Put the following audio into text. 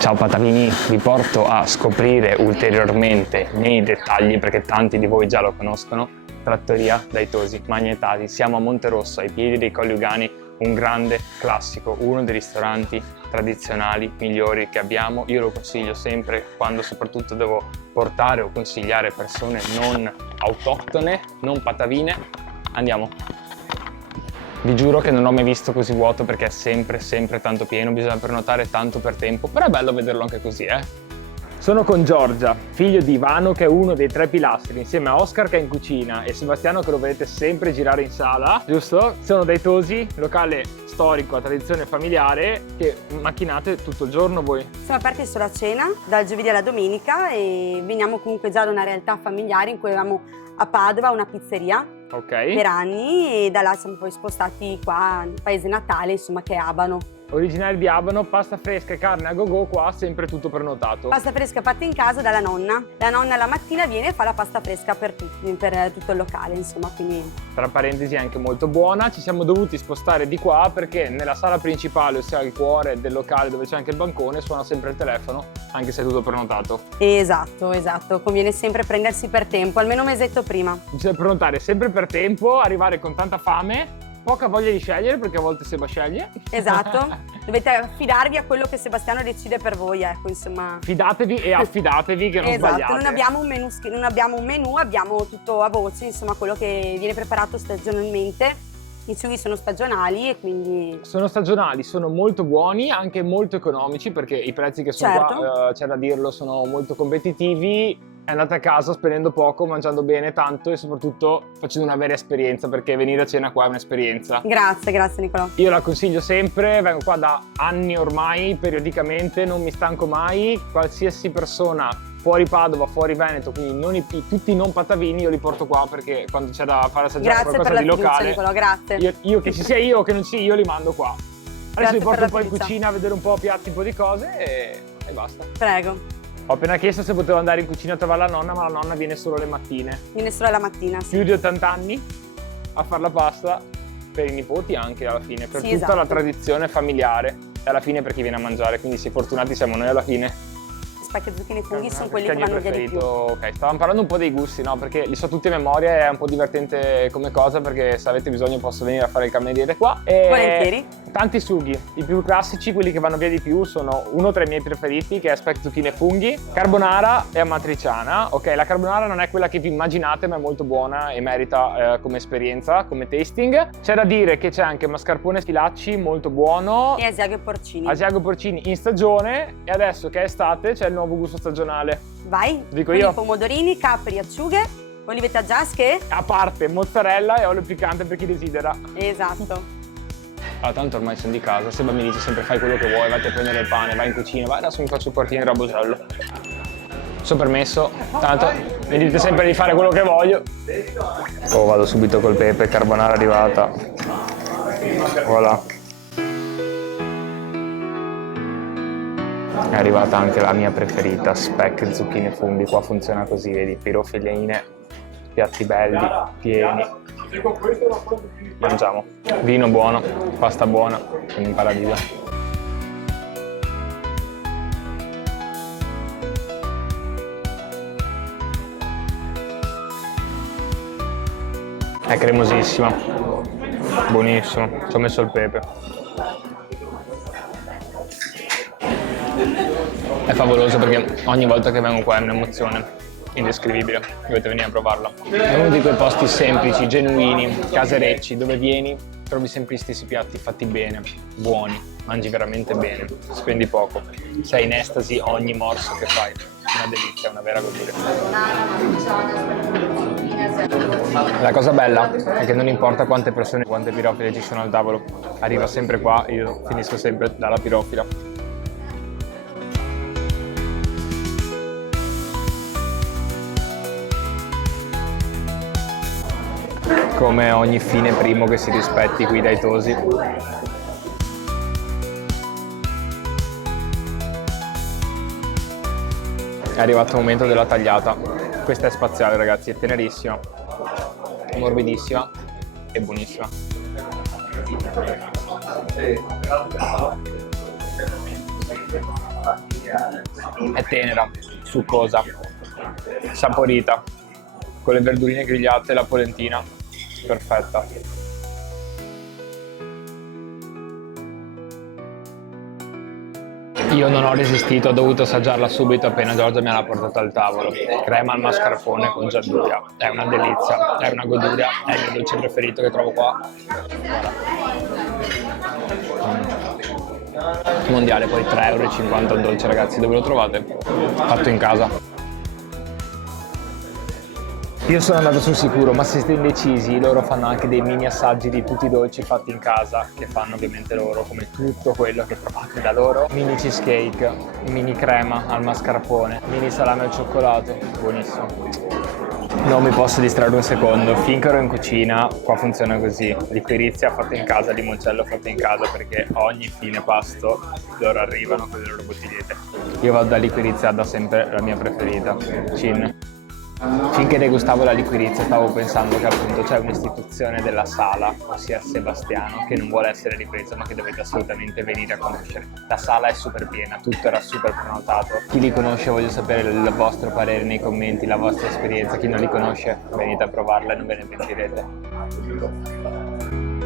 Ciao Patavini, vi porto a scoprire ulteriormente nei dettagli, perché tanti di voi già lo conoscono, Trattoria dai Tosi Magnetati. Siamo a Monterosso, ai piedi dei Colli Ugani, un grande classico, uno dei ristoranti tradizionali migliori che abbiamo. Io lo consiglio sempre quando soprattutto devo portare o consigliare persone non autoctone, non patavine. Andiamo! Vi giuro che non ho mai visto così vuoto, perché è sempre tanto pieno, bisogna prenotare tanto per tempo, però è bello vederlo anche così, Sono con Giorgia, figlio di Ivano che è uno dei 3 pilastri, insieme a Oscar che è in cucina e Sebastiano che lo vedete sempre girare in sala, giusto? Sono dai Tosi, locale storico a tradizione familiare, che macchinate tutto il giorno voi. Siamo aperti solo a cena, dal giovedì alla domenica, e veniamo comunque già da una realtà familiare in cui avevamo a Padova una pizzeria per anni, e da là siamo poi spostati qua nel paese natale, insomma, che è Abano. Originari di Abano, pasta fresca e carne a go-go, qua sempre tutto prenotato. Pasta fresca fatta in casa dalla nonna. La nonna la mattina viene e fa la pasta fresca per tutti, per tutto il locale, insomma, quindi... Tra parentesi anche molto buona. Ci siamo dovuti spostare di qua perché nella sala principale, ossia il cuore del locale dove c'è anche il bancone, suona sempre il telefono, anche se è tutto prenotato. Esatto, conviene sempre prendersi per tempo, almeno un mesetto prima. Bisogna prenotare sempre per tempo, arrivare con tanta fame, poca voglia di scegliere, perché a volte Seba sceglie. Esatto, dovete affidarvi a quello che Sebastiano decide per voi, ecco, insomma. Fidatevi e affidatevi che non sbagliate. Non abbiamo un menù, abbiamo tutto a voce, insomma, quello che viene preparato stagionalmente. I sughi sono stagionali e quindi... Sono stagionali, sono molto buoni, anche molto economici, perché i prezzi che sono qua, c'è da dirlo, sono molto competitivi. Andate a casa spendendo poco, mangiando bene tanto e soprattutto facendo una vera esperienza, perché venire a cena qua è un'esperienza. Grazie Nicolò. Io la consiglio sempre, vengo qua da anni ormai, periodicamente, non mi stanco mai. Qualsiasi persona fuori Padova, fuori Veneto, quindi tutti i non patavini, io li porto qua perché quando c'è da fare assaggiare qualcosa di locale, Nicolò, grazie. Io che ci sia io o che non ci sia io li mando qua. Adesso vi porto un po' in fiducia. cucina a vedere un po' piatti, un po' di cose e basta. Prego. Ho appena chiesto se potevo andare in cucina a trovare la nonna, ma la nonna viene solo le mattine. Viene solo la mattina, sì. Più di 80 anni a fare la pasta, per i nipoti anche alla fine, per tutta la tradizione familiare e alla fine per chi viene a mangiare, quindi sì, fortunati siamo noi alla fine. Specchi, zucchine e funghi sono quelli che vanno via di più. Ok, stavamo parlando un po' dei gusti, no? Perché li so tutti a memoria, è un po' divertente come cosa, perché se avete bisogno posso venire a fare il cameriere qua. Volentieri. Tanti sughi, i più classici, quelli che vanno via di più, sono uno tra i miei preferiti, che è speck, zucchine e funghi, carbonara e amatriciana. Ok, la carbonara non è quella che vi immaginate, ma è molto buona e merita come esperienza, come tasting. C'è da dire che c'è anche mascarpone e sfilacci, molto buono. E asiago e porcini. Asiago e porcini in stagione, e adesso che è estate c'è il nuovo gusto stagionale. Vai, dico io. Pomodorini, capri, acciughe, olivette a giasche. A parte mozzarella e olio piccante per chi desidera. Esatto. Allora, tanto ormai sono di casa, Seba mi dice sempre fai quello che vuoi, vai a prendere il pane, vai in cucina, vai, adesso mi faccio il portino in rabosello. Sono permesso, tanto mi dite sempre di fare quello che voglio. Oh, vado subito col pepe, carbonara arrivata. Voilà. È arrivata anche la mia preferita, speck, zucchine e funghi. Qua funziona così, vedi, pirofilline, piatti belli, pieni. Mangiamo. Vino buono, pasta buona, quindi in paradiso. È cremosissima, buonissimo, ci ho messo il pepe. È favoloso perché ogni volta che vengo qua è un'emozione indescrivibile, dovete venire a provarla. È uno di quei posti semplici, genuini, caserecci, dove vieni, trovi sempre gli stessi piatti fatti bene, buoni, mangi veramente bene, spendi poco, sei in estasi ogni morso che fai, una delizia, una vera goduria. La cosa bella è che non importa quante persone, quante pirofile ci sono al tavolo, arriva sempre qua, io finisco sempre dalla pirofila. Come ogni fine primo che si rispetti qui dai Tosi. È arrivato il momento della tagliata. Questa è spaziale, ragazzi, è tenerissima, morbidissima e buonissima. È tenera, succosa, saporita, con le verdurine grigliate e la polentina, perfetta. Io non ho resistito, ho dovuto assaggiarla subito appena Giorgia me l'ha portata al tavolo. Crema al mascarpone con gianduia, è una delizia, è una goduria, è il mio dolce preferito che trovo qua. Mondiale, poi 3,50 € il dolce, ragazzi, dove lo trovate? Fatto in casa. Io sono andato sul sicuro, ma se siete indecisi, loro fanno anche dei mini assaggi di tutti i dolci fatti in casa, che fanno ovviamente loro, come tutto quello che trovate da loro. Mini cheesecake, mini crema al mascarpone, mini salame al cioccolato, buonissimo. Non mi posso distrarre un secondo, finché ero in cucina, qua funziona così, liquirizia fatta in casa, limoncello fatto in casa, perché ogni fine pasto loro arrivano con le loro bottigliette. Io vado da liquirizia, da sempre la mia preferita, Cin. Finché degustavo la liquirizia stavo pensando che appunto c'è un'istituzione della sala, ossia Sebastiano, che non vuole essere ripresa ma che dovete assolutamente venire a conoscere. La sala è super piena, tutto era super prenotato. Chi li conosce voglio sapere il vostro parere nei commenti, la vostra esperienza. Chi non li conosce venite a provarla e non ve ne pentirete.